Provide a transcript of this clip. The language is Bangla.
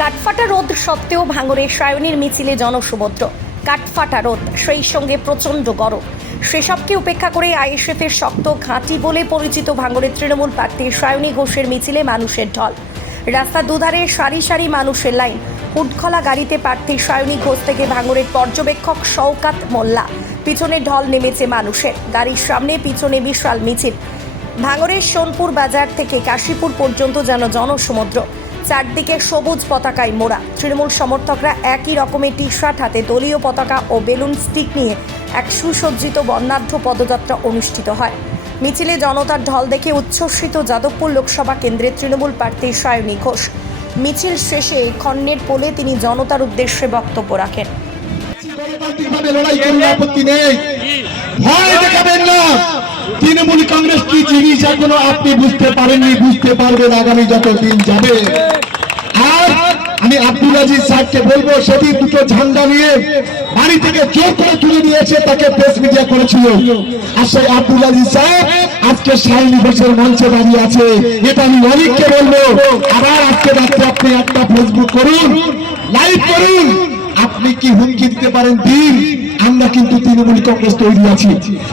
কাঠফাটা রোদ সত্ত্বেও ভাঙড়ের সায়নীর মিছিলে জনসমুদ্র। কাঠফাটা রোদ, সেই সঙ্গে প্রচণ্ড গরম, সেসবকে উপেক্ষা করে আইএসএফের শক্ত ঘাঁটি বলে পরিচিত ভাঙড়ের তৃণমূল প্রার্থী সায়নী ঘোষের মিছিলে মানুষের ঢল। রাস্তার দুধারে সারি সারি মানুষের লাইন। হুডখলা গাড়িতে প্রার্থী সায়নী ঘোষ থেকে ভাঙড়ের পর্যবেক্ষক শওকাত মোল্লা। পিছনে ঢল নেমেছে মানুষের। গাড়ির সামনে পিছনে বিশাল মিছিল। ভাঙড়ের সোনপুর বাজার থেকে কাশীপুর পর্যন্ত যেন জনসমুদ্র। চারদিকে সবুজ পতাকায় মোড়া। তৃণমূল সমর্থকরা একই রকমের টি শার্ট হাতে দলীয় পতাকা ও বেলুন স্টিক নিয়ে এক সুসজ্জিত বর্ণাঢ্য পদযাত্রা অনুষ্ঠিত হয়। মিছিলে জনতার ঢল দেখে উচ্ছ্বসিত যাদবপুর লোকসভা কেন্দ্রের তৃণমূল প্রার্থী সায়নী ঘোষ। মিছিল শেষে খন্নের পোলে তিনি জনতার উদ্দেশ্যে বক্তব্য রাখেন। তৃণমূল কংগ্রেস কি জিনিস এখনো আপনি বুঝতে পারেননি, বুঝতে পারবেন আগামী যত দিন যাবে। আর আমি আব্দুল আজিজ সাহেবকে বলবো, সেদিন দুটো ঝান্ডা নিয়ে বাড়ি থেকে জোর করে তুলে নিয়েছে, তাকে প্রেস মিডিয়া করেছিল। আর সেই আব্দুল আজিজ সাহেব আজকে সায়নী ঘোষের মঞ্চে দাঁড়িয়ে আছে। এটা আমি অনেককে বলবো, আবার আজকে রাত্রে আপনি একটা ফেসবুক করুন, লাইভ করুন। আপনি কি হুমকি দিতে পারেন দিন, আমরা কিন্তু তৃণমূল কংগ্রেস তৈরি আছি।